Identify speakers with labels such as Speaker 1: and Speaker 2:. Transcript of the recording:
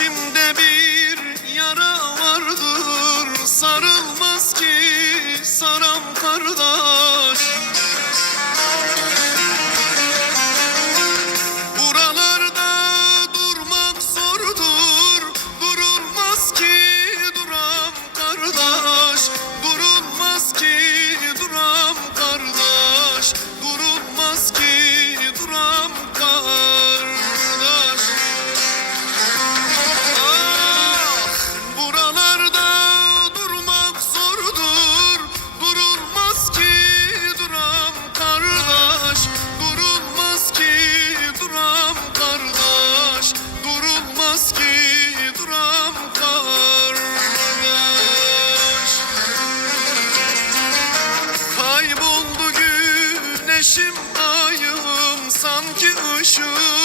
Speaker 1: İçimde bir yara vardır. Sarılmaz ki saram kardeş güneşim ayım sanki ışık